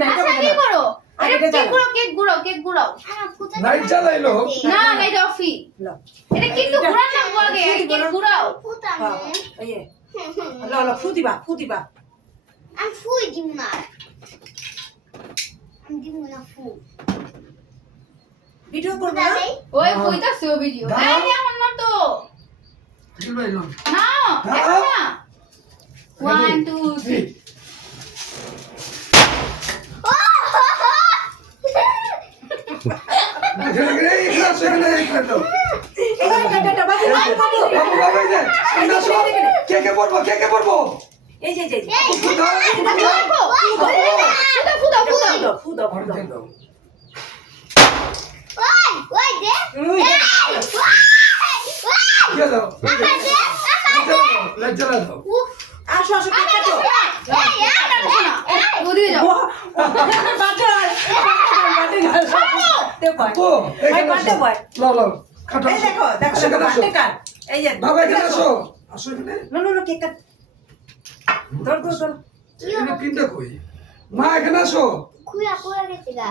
না আচ্ছা কি করো আরে এটা কেক জ্বালাও। গুড়াও কেক গুড়াও লাইট জ্বালাইলো না এটা অফি লো এটা কিন্তু ঘুরান না আগে ফুটি কেক বলো। ঘুরাও হ্যাঁ এই যে লো লো ফু দিবা আমি ফুই দিব না আমি দিব না ফু ভিডিও করবে না দাদাই ওই কইতাছে ও ভিডিও দাও। এই আমার না তো জ্বালাইলো না দাও। দেখো না 1 2 3 এখানে দাও এই কাটা বাবু বাবু বাবু বাবু এই যে সামনে আসো কে পড়বো এই যে ফুটা ফুদা ফু দাও আর দিয়ে দাও ওই দে দিয়ে দাও লাইট জ্বালা দাও আসো আসো কাটো ওদিকে যাও বাটো ও এখানে বাটো আসো বয় লাও লাও কাটো এই দেখো এখানে আসো বাটো কাট এই যে বাবা এখানে আসো আসো এখানে নো কেক কাট ধর এখানে পিনটা কই মা এখানে আসো খুয়া খুয়া গেছে গা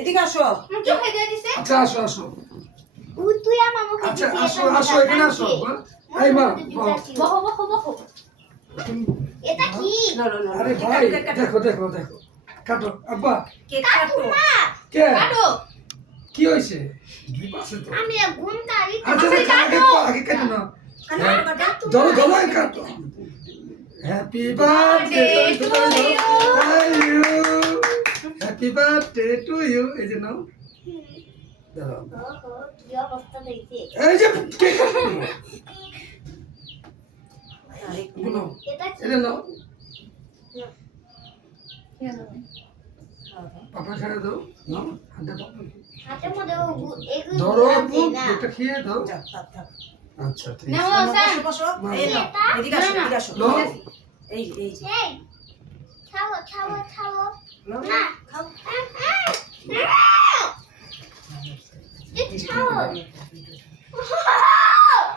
এদিকে আসো চোখে দিয়ে দিছে আচ্ছা আসো তুই আমার মুখে আচ্ছা দিছিস, আসো এটা এখানে আসো কানকে। এই মা বহো বহো বহো এটা কি নো আরে ভাই দেখো কাটো আব্বা কেক কাটো কে কাটো কি হইছে দুই পাশে তো আমি গুণ কারি আচ্ছা আগে কাটো না ধরো এই কাটো happy birthday to you happy birthday to you এই যে নাও দাঁড়াও কি অবস্থা দেখতে এই যে কেক কাটো গুলো এটা কি এটা নাও পাপা ছেড়ে দাও নাও হাতে দাও হাতের মধ্যে এগুলো ধরো আছে না এটা খেয়ে দাও আচ্ছা ঠিক নাও আছে স্যার বসো এই নাও এদিকে আসো লো এই এই খাও লো না খাও এই খাও